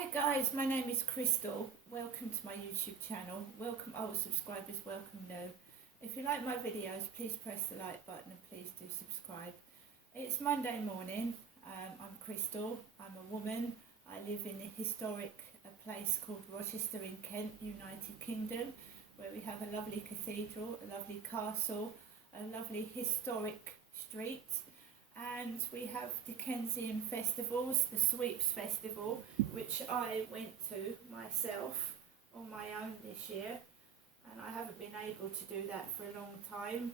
Hi guys, my name is Crystal. Welcome to my YouTube channel. Welcome old subscribers, welcome new. If you like my videos, please press the like button and please do subscribe. It's Monday morning. I'm Crystal. I'm a woman. I live in a historic place called Rochester in Kent, United Kingdom, where we have a lovely cathedral, a lovely castle, a lovely historic street. And we have Dickensian festivals, the Sweeps Festival, which I went to myself on my own this year, and I haven't been able to do that for a long time,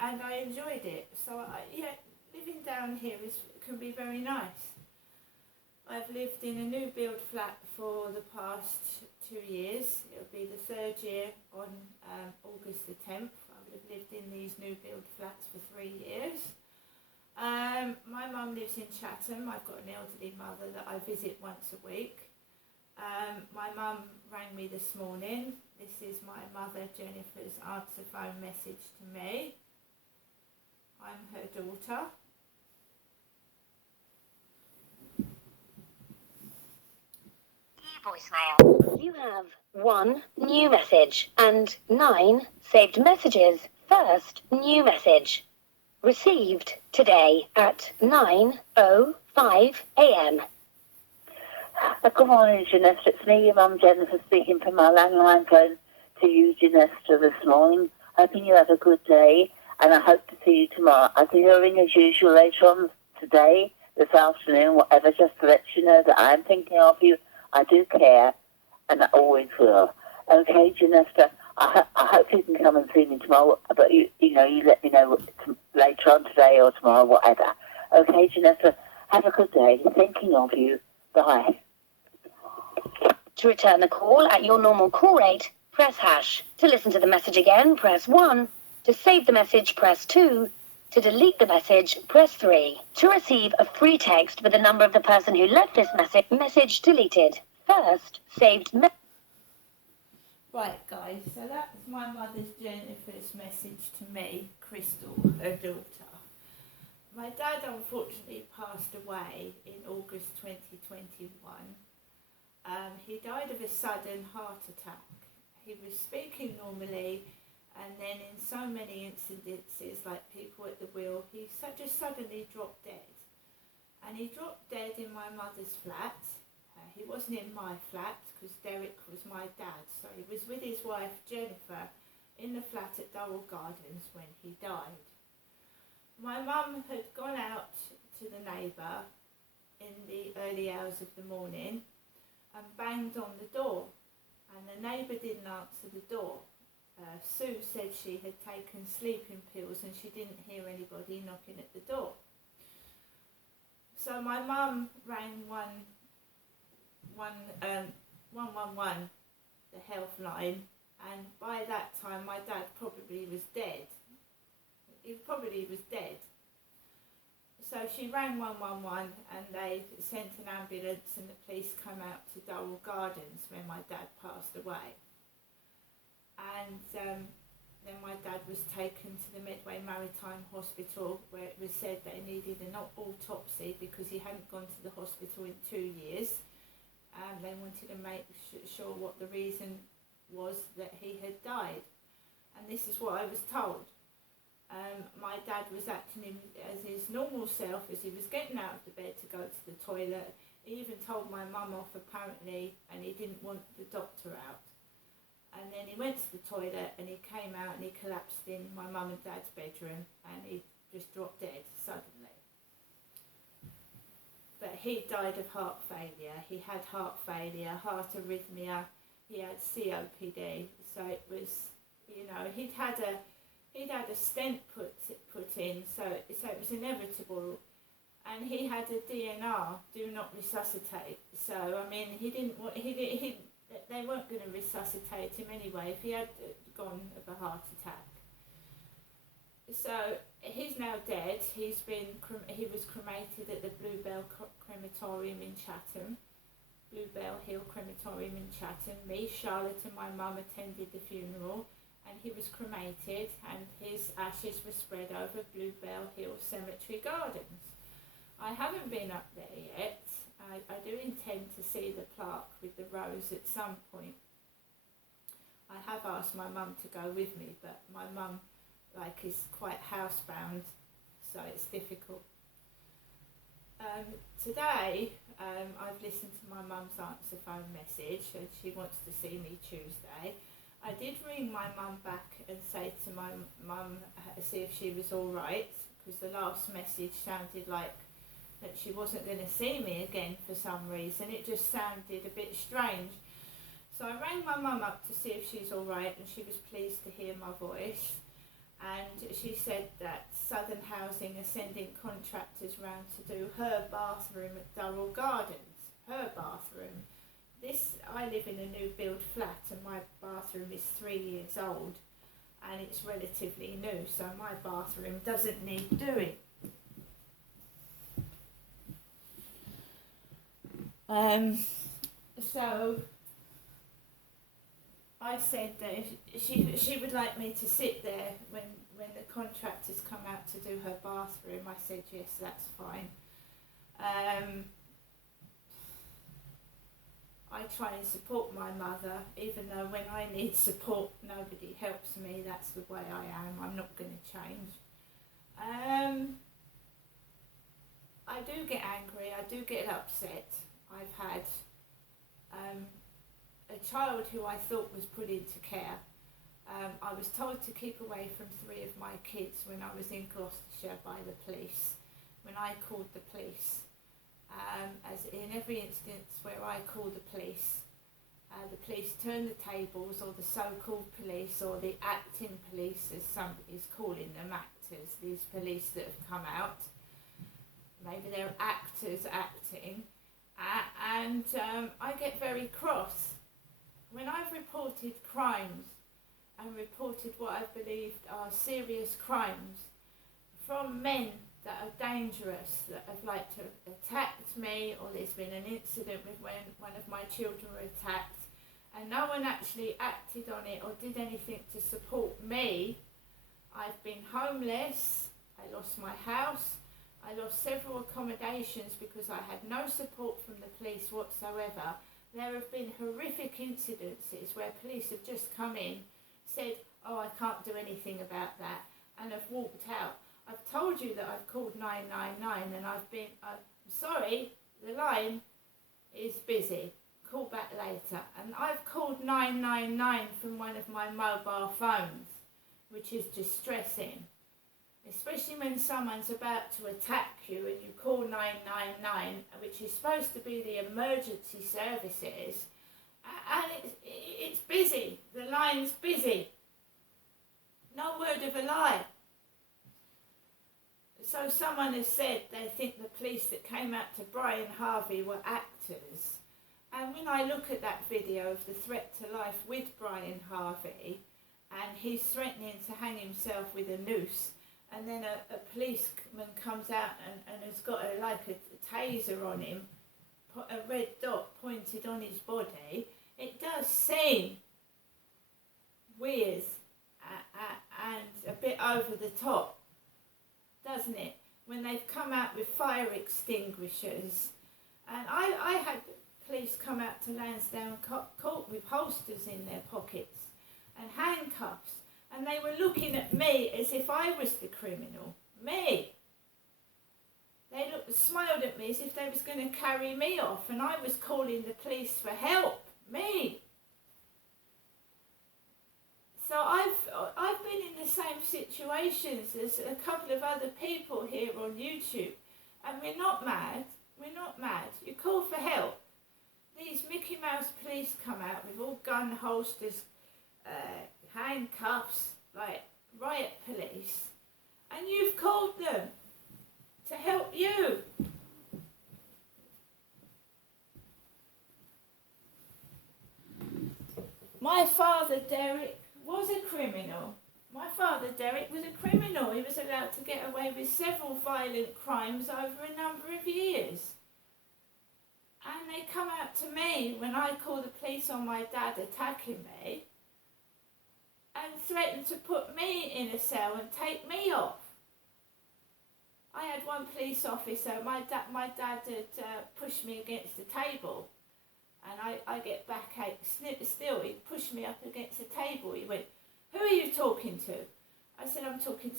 and I enjoyed it. So living down here can be very nice. I've lived in a new build flat for the past 2 years. It'll be the third year on August the 10th. I would have lived in these new build flats for 3 years. My mum lives in Chatham. I've got an elderly mother that I visit once a week. My mum rang me this morning. This is my mother Jennifer's answer phone message to me. I'm her daughter. Voicemail. You have 1 new message and 9 saved messages. First new message. Received today at 9:05 a.m. Good morning, Janessa. It's me, your mum Jennifer, speaking from my landline phone to you, Janessa, this morning. Hoping you have a good day, and I hope to see you tomorrow. I'll be ring as usual later on today, this afternoon, whatever, just to let you know that I'm thinking of you. I do care, and I always will. Okay, Janessa, I hope you can come and see me tomorrow, but you let me know later on today or tomorrow, whatever. Okay, Janessa, have a good day. Thinking of you. Bye. To return the call at your normal call rate, press hash. To listen to the message again, press 1. To save the message, press 2. To delete the message, press 3. To receive a free text with the number of the person who left this message deleted. First, saved message. Right guys, so that's my mother's Jennifer's message to me, Crystal, her daughter. My dad unfortunately passed away in August 2021. He died of a sudden heart attack. He was speaking normally, and then in so many incidences, like people at the wheel, he just suddenly dropped dead. And he dropped dead in my mother's flat. He wasn't in my flat because Derek was my dad, so he was with his wife Jennifer in the flat at Durrell Gardens when he died. My mum had gone out to the neighbour in the early hours of the morning and banged on the door, and the neighbour didn't answer the door. Sue said she had taken sleeping pills and she didn't hear anybody knocking at the door. So my mum rang 111, the health line, and by that time my dad probably was dead. He probably was dead. So she rang 111 and they sent an ambulance and the police come out to Durrell Gardens when my dad passed away. And then my dad was taken to the Medway Maritime Hospital, where it was said that he needed an autopsy because he hadn't gone to the hospital in 2 years. And they wanted to make sure what the reason was that he had died. And this is what I was told. My dad was acting as his normal self as he was getting out of the bed to go to the toilet. He even told my mum off apparently, and he didn't want the doctor out. And then he went to the toilet and he came out and he collapsed in my mum and dad's bedroom and he just dropped dead suddenly. But he died of heart failure. He had heart failure, heart arrhythmia, he had COPD. So it was, he'd had a stent put in, so it was inevitable. And he had a DNR, do not resuscitate. So I mean, they weren't going to resuscitate him anyway if he had gone of a heart attack. So he's now dead. He was cremated at the Bluebell Crematorium in Chatham, Bluebell Hill Crematorium in Chatham. Me, Charlotte and my mum attended the funeral, and he was cremated and his ashes were spread over Bluebell Hill Cemetery Gardens. I haven't been up there yet. I do intend to see the plaque with the rose at some point. I have asked my mum to go with me, but my mum is quite housebound, so it's difficult. Today, I've listened to my mum's answer phone message, and she wants to see me Tuesday. I did ring my mum back and say to my mum, see if she was all right, because the last message sounded like that she wasn't going to see me again for some reason. It just sounded a bit strange. So I rang my mum up to see if she's all right, and she was pleased to hear my voice. And she said that Southern Housing are sending contractors round to do her bathroom at Durrell Gardens. Her bathroom. I live in a new build flat, and my bathroom is 3 years old, and it's relatively new, so my bathroom doesn't need doing. So I said that if she would like me to sit there when the contractors come out to do her bathroom. I said yes, that's fine. I try and support my mother, even though when I need support nobody helps me. That's the way I am. I'm not going to change. I do get angry, I do get upset. I've had a child who I thought was put into care. I was told to keep away from 3 of my kids when I was in Gloucestershire by the police. When I called the police, as in every instance where I call the police turn the tables, or the so-called police, or the acting police, as somebody's calling them, actors, these police that have come out. Maybe they're actors acting. And I get very cross. When I've reported crimes and reported what I believed are serious crimes from men that are dangerous, that have attacked me, or there's been an incident with when one of my children were attacked, and no one actually acted on it or did anything to support me. I've been homeless, I lost my house, I lost several accommodations because I had no support from the police whatsoever. There have been horrific incidences where police have just come in, said, oh, I can't do anything about that, and have walked out. I've told you that I've called 999 and I'm sorry, the line is busy. Call back later. And I've called 999 from one of my mobile phones, which is distressing. Especially when someone's about to attack you and you call 999, which is supposed to be the emergency services, and it's busy. The line's busy. No word of a lie. So someone has said they think the police that came out to Brian Harvey were actors. And when I look at that video of the threat to life with Brian Harvey, and he's threatening to hang himself with a noose, and then a policeman comes out and has got a taser on him, put a red dot pointed on his body, it does seem weird and a bit over the top, doesn't it? When they've come out with fire extinguishers. And I had police come out to Lansdowne Court with holsters in their pockets and handcuffs. And they were looking at me as if I was the criminal. Me. They smiled at me as if they was going to carry me off, and I was calling the police for help. Me. So I've been in the same situations as a couple of other people here on YouTube, and we're not mad. We're not mad. You call for help. These Mickey Mouse police come out with all gun holsters, handcuffs, like riot police, and you've called them to help you. My father, Derek, was a criminal. My father, Derek, was a criminal. He was allowed to get away with several violent crimes over a number of years. And they come out to me when I call the police on my dad attacking me and threaten to put me in a cell and take me off. I had one police officer, my dad had pushed me against the table, and I get backache still. He pushed me up against the table. He went, "Who are you talking to?" I said, I was talking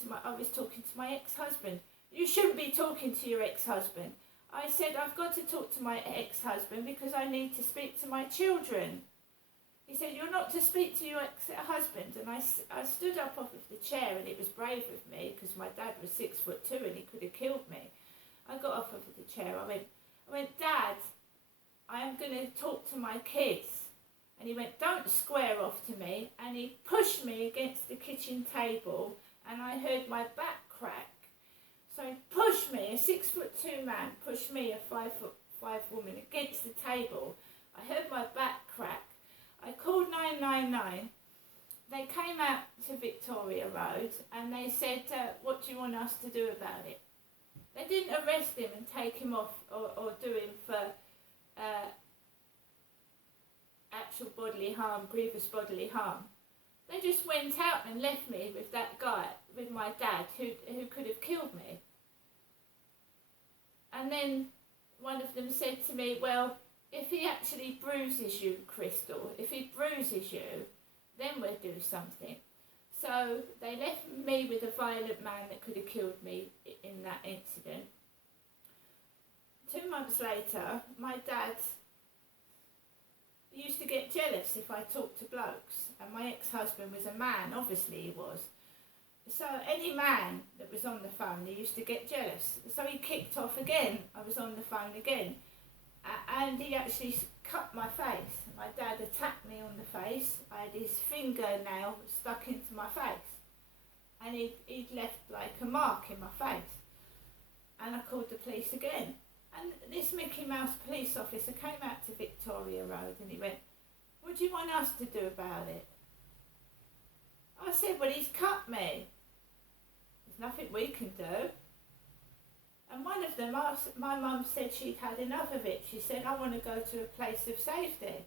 to my ex-husband. "You shouldn't be talking to your ex-husband." I said, "I've got to talk to my ex-husband because I need to speak to my children." He said, "You're not to speak to your ex-husband." And I stood up off of the chair, and it was brave of me because my dad was 6'2" and he could have killed me. I got off of the chair. I went, "Dad, I am going to talk to my kids." And he went, "Don't square off to me." And he pushed me against the kitchen table, and I heard my back crack. So he pushed me, a 6'2" man pushed me, a 5'5" woman, against the table. I heard my back crack. I called 999. They came out to Victoria Road and they said, "What do you want us to do about it?" They didn't arrest him and take him off or do him for actual bodily harm, grievous bodily harm. They just went out and left me with that guy, with my dad, who could have killed me. And then one of them said to me, "Well, if he actually bruises you, Crystal, if he bruises you, then we'll do something." So they left me with a violent man that could have killed me in that incident. 2 months later, my dad used to get jealous if I talked to blokes, and my ex-husband was a man, obviously he was. So any man that was on the phone, he used to get jealous. So he kicked off again. I was on the phone again. And he actually cut my face. My dad attacked me on the face. I had his fingernail stuck into my face. And he'd left like a mark in my face. And I called the police again. And this Mickey Mouse police officer came out to Victoria Road and he went, "What do you want us to do about it?" I said, "Well, he's cut me. There's nothing we can do." And one of them asked, my mum said she'd had enough of it. She said, "I want to go to a place of safety,"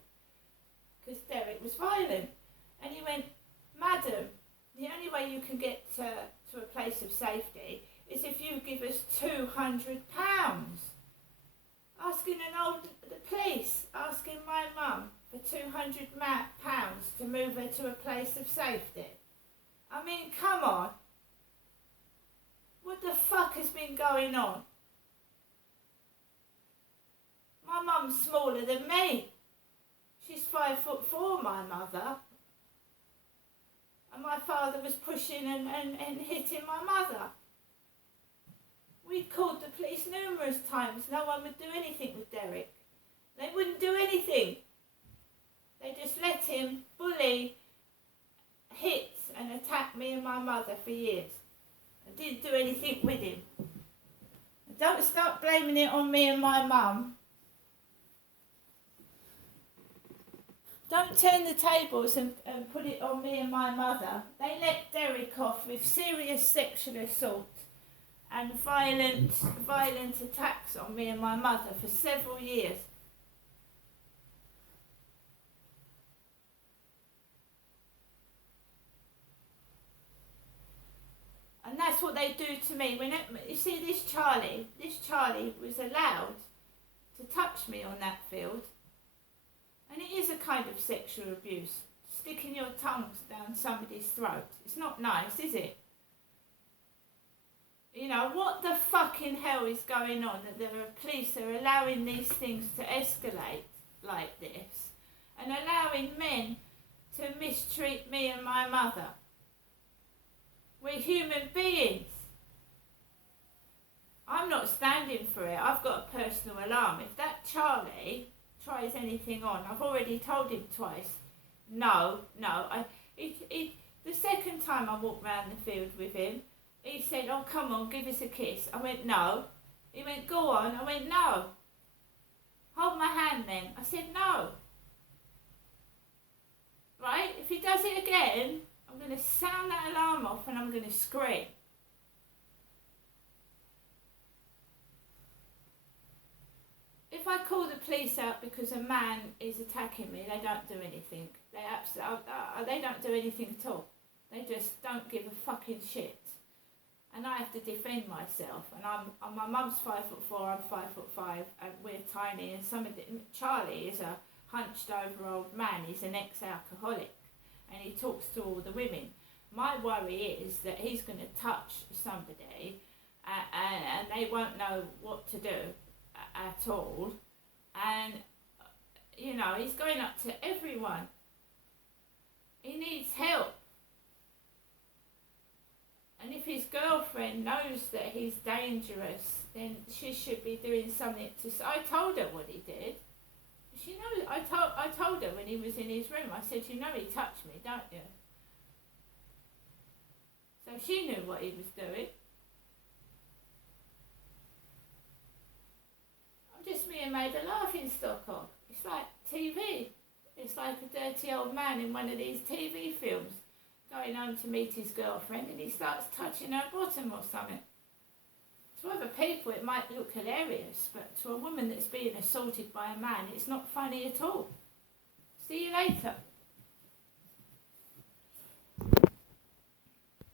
because Derek was violent. And he went, "Madam, the only way you can get to a place of safety is if you give us £200. Asking the police, asking my mum for £200 to move her to a place of safety. I mean, come on. What the fuck has been going on? My mum's smaller than me. She's 5'4", my mother. And my father was pushing and hitting my mother. We called the police numerous times. No one would do anything with Derek. They wouldn't do anything. They just let him bully, hit and attack me and my mother for years. I didn't do anything with him. Don't start blaming it on me and my mum. Don't turn the tables and put it on me and my mother. They let Derek off with serious sexual assault and violent attacks on me and my mother for several years. And that's what they do to me. You see, this Charlie was allowed to touch me on that field. And it is a kind of sexual abuse. Sticking your tongues down somebody's throat. It's not nice, is it? You know, what the fucking hell is going on that the police are allowing these things to escalate like this and allowing men to mistreat me and my mother? We're human beings. I'm not standing for it. I've got a personal alarm. If that Charlie tries anything on, I've already told him twice, no. The second time I walked round the field with him, he said, "Oh, come on, give us a kiss." I went, "No." He went, "Go on." I went, "No." "Hold my hand then." I said, "No." Right? If he does it again, I'm going to sound that alarm off and I'm going to scream. If I call the police out because a man is attacking me, they don't do anything. They don't do anything at all. They just don't give a fucking shit. and I have to defend myself. And my mum's 5'4", I'm 5'5", and we're tiny. And Charlie is a hunched over old man. He's an ex-alcoholic, and he talks to all the women. My worry is that he's going to touch somebody, and they won't know what to do at all. And you know, he's going up to everyone. He needs help. And if his girlfriend knows that he's dangerous, then she should be doing something to... I told her what he did. She knows. I told her when he was in his room. I said, you know he touched me, don't you? So she knew what he was doing. I just made a laughing stock of. It's like TV. It's like a dirty old man in one of these TV films going home to meet his girlfriend, and he starts touching her bottom or something. To other people it might look hilarious, but to a woman that's being assaulted by a man, it's not funny at all. See you later.